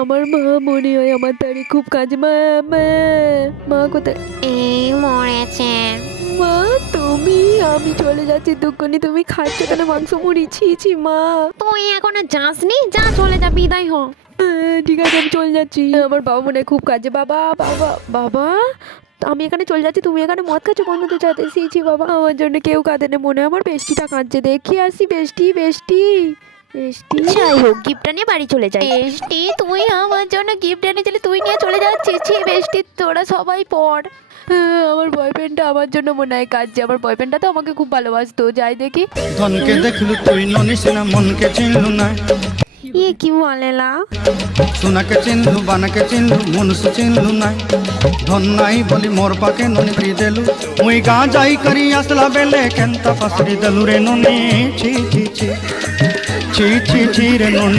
আমার মা মনে হয় আমার তারে খুব কাজে। মা, মা, মা কোথায়? এই মরেছে। মা তুমি, আমি চলে যাচ্ছি দুঃখনি, তুমি খাচ্ছ কেন মাংস মুড়ি? ছি ছি মা। তুই এখনো যাসনি? যা চলে যা, বিদায় হ। ঠিক আছে আমি চলে যাচ্ছি। আমার বাবা মনে হয় খুব কাজে। বাবা, বাবা, বাবা, আমি এখানে চলে যাচ্ছি, তুমি এখানে মদ খাচ্ছ বন্ধুদের সাথে? ছি ছি বাবা, আমার জন্য কেউ কাঁদে না, মনে হয় আমার বেষ্টিটা কাঁদছে। দেখি আসি, বেষ্টি, বেষ্টি, বেষ্টি। যাই হোক, গিফটটা নিয়ে বাড়ি চলে যাই। বেষ্টি, তুই আমার জন্য গিফট এনেছিলি, তুই নিয়ে চলে যাচ্ছিস? ছি বেষ্টি, তোরা সবাই পড়। আমার বয়ফ্রেন্ডটা আমার জন্য মনে হয় কাঁদছে। আমার বয়ফ্রেন্ডটা তো আমাকে খুব ভালোবাসতো। যাই দেখি। ধনকে দেখলু তুই ননিস না, মনকে চিনলু না। এ কি বলেলা? সোনাকে চিনলু, বানাকে চিনলু, মনুষ্য চিনলু না। ধন নাই বলি মোর পাকে ননি ফ্রি দেলু। মুই গাঁ যাই করি আসলা বেলে কেনতা পাসরি দেলু রে ননি। ছি ছি ছি ছি ছি ছি রে ননি।